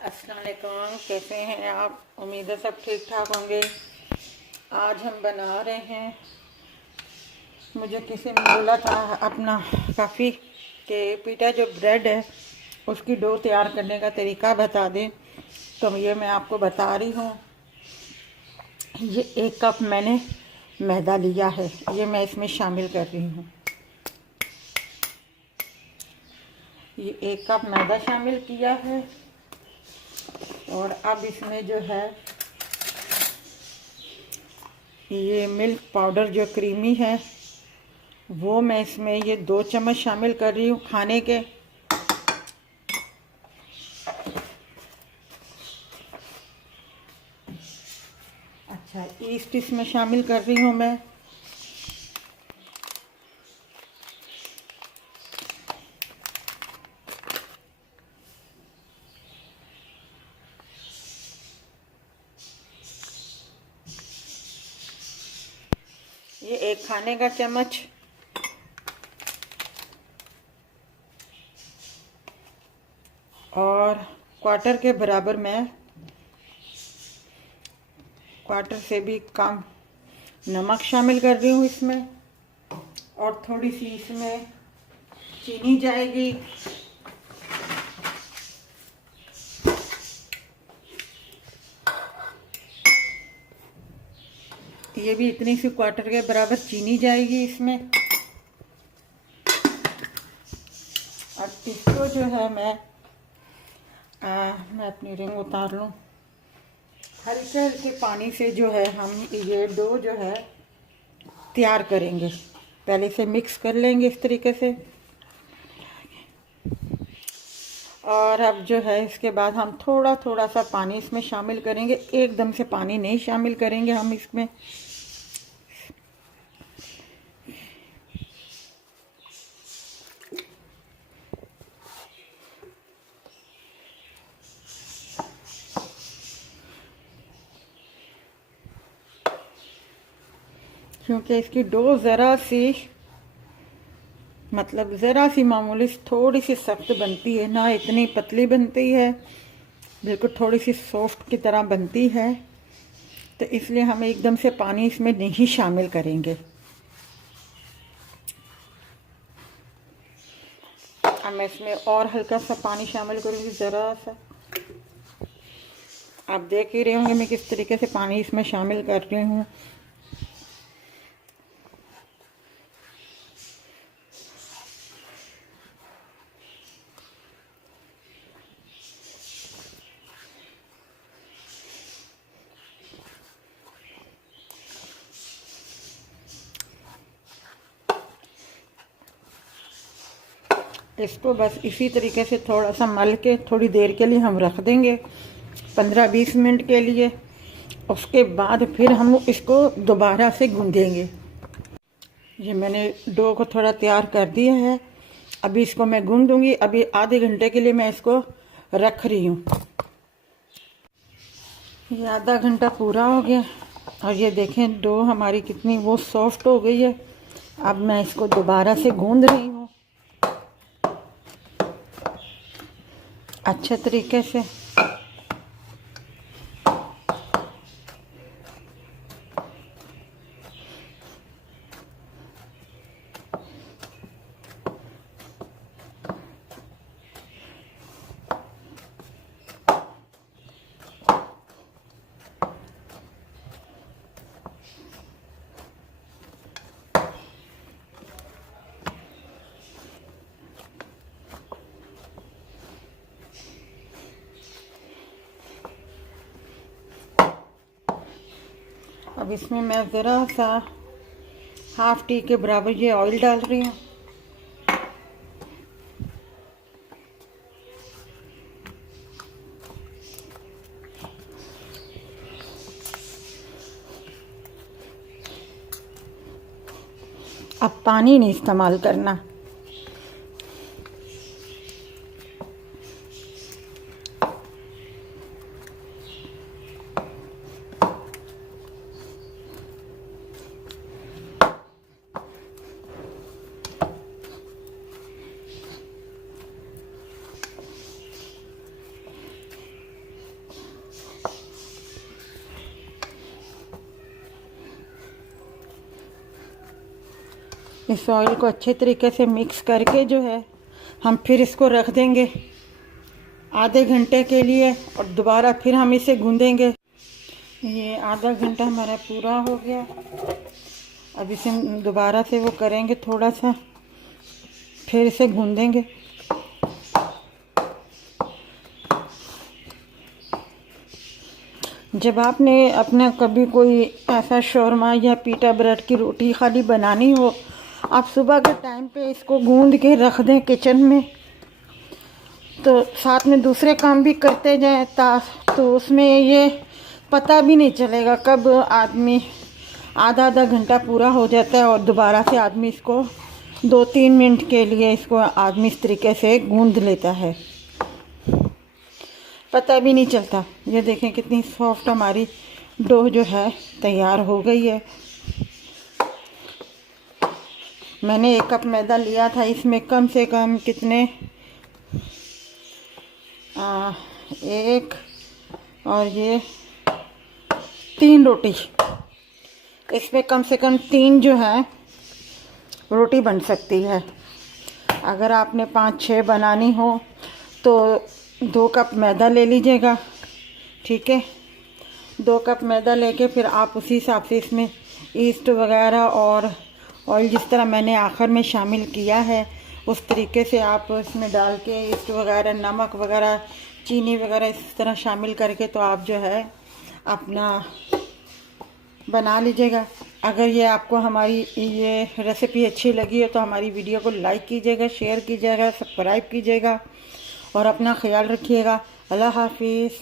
अस्सलाम वालेकुम, कैसे हैं आप? उम्मीद है सब ठीक ठाक होंगे। आज हम बना रहे हैं, मुझे किसी ने बोला था अपना काफ़ी के पीटा जो ब्रेड है उसकी डो तैयार करने का तरीका बता दें, तो ये मैं आपको बता रही हूँ। ये 1 कप मैंने मैदा लिया है, ये मैं इसमें शामिल कर रही हूँ। ये 1 कप मैदा शामिल किया है और अब इसमें जो है ये मिल्क पाउडर जो क्रीमी है वो मैं इसमें ये 2 चम्मच शामिल कर रही हूँ खाने के। अच्छा, ईस्ट इसमें शामिल कर रही हूँ मैं। ये 1 खाने का चम्मच। और क्वार्टर के बराबर मैं, क्वार्टर से भी कम नमक शामिल कर रही हूँ इसमें। और थोड़ी सी इसमें चीनी जाएगी। ये भी इतनी सी क्वार्टर के बराबर चीनी जाएगी इसमें। और इसको जो है मैं अपनी रिंग उतार लूँ। हल्के हल्के पानी से जो है हम ये डो जो है तैयार करेंगे। पहले से मिक्स कर लेंगे इस तरीके से। और अब जो है इसके बाद हम थोड़ा थोड़ा सा पानी इसमें शामिल करेंगे, एकदम से पानी नहीं शामिल करेंगे हम इसमें। क्योंकि इसकी डो ज़रा सी, मतलब ज़रा सी मामूली थोड़ी सी सख्त बनती है, ना इतनी पतली बनती है, बिल्कुल थोड़ी सी सॉफ्ट की तरह बनती है। तो इसलिए हम एकदम से पानी इसमें नहीं शामिल करेंगे। अब मैं इसमें और हल्का सा पानी शामिल करूँगी, ज़रा सा। आप देख ही रहे होंगे मैं किस तरीके से पानी इसमें शामिल कर रही हूँ। इसको बस इसी तरीके से थोड़ा सा मल के थोड़ी देर के लिए हम रख देंगे, 15-20 मिनट के लिए। उसके बाद फिर हम इसको दोबारा से गूंदेंगे। ये मैंने डो को थोड़ा तैयार कर दिया है, अभी इसको मैं गूंद दूंगी। अभी आधे घंटे के लिए मैं इसको रख रही हूँ। ये आधा घंटा पूरा हो गया और ये देखें डो हमारी कितनी वो सॉफ्ट हो गई है। अब मैं इसको दोबारा से गूंद रही हूँ अच्छे तरीके से। अब इसमें मैं ज़रा सा हाफ टी के बराबर ये ऑयल डाल रही हूँ। अब पानी नहीं इस्तेमाल करना। इस ऑयल को अच्छे तरीके से मिक्स करके जो है हम फिर इसको रख देंगे आधे घंटे के लिए, और दोबारा फिर हम इसे गूंदेंगे। ये आधा घंटा हमारा पूरा हो गया। अब इसे दोबारा से वो करेंगे, थोड़ा सा फिर इसे गूंदेंगे। जब आपने अपना कभी कोई ऐसा शौरमा या पीटा ब्रेड की रोटी खाली बनानी हो, आप सुबह के टाइम पे इसको गूंद के रख दें किचन में, तो साथ में दूसरे काम भी करते जाएं तो उसमें ये पता भी नहीं चलेगा कब आदमी आधा घंटा पूरा हो जाता है, और दोबारा से आदमी इसको 2-3 मिनट के लिए इसको आदमी इस तरीके से गूंद लेता है, पता भी नहीं चलता। ये देखें कितनी सॉफ्ट हमारी डो जो है तैयार हो गई है। मैंने 1 कप मैदा लिया था, इसमें कम से कम कितने 1 और ये 3 रोटी, इसमें कम से कम 3 जो है रोटी बन सकती है। अगर आपने 5-6 बनानी हो तो 2 कप मैदा ले लीजिएगा, ठीक है। 2 कप मैदा लेके फिर आप उसी हिसाब से इसमें ईस्ट वगैरह और ऑयल जिस तरह मैंने आखिर में शामिल किया है उस तरीके से आप इसमें डाल के ईस्ट वगैरह, नमक वगैरह, चीनी वगैरह इस तरह शामिल करके तो आप जो है अपना बना लीजिएगा। अगर ये आपको हमारी ये रेसिपी अच्छी लगी है तो हमारी वीडियो को लाइक कीजिएगा, शेयर कीजिएगा, सब्सक्राइब कीजिएगा और अपना ख्याल रखिएगा। अल्लाह हाफिज़।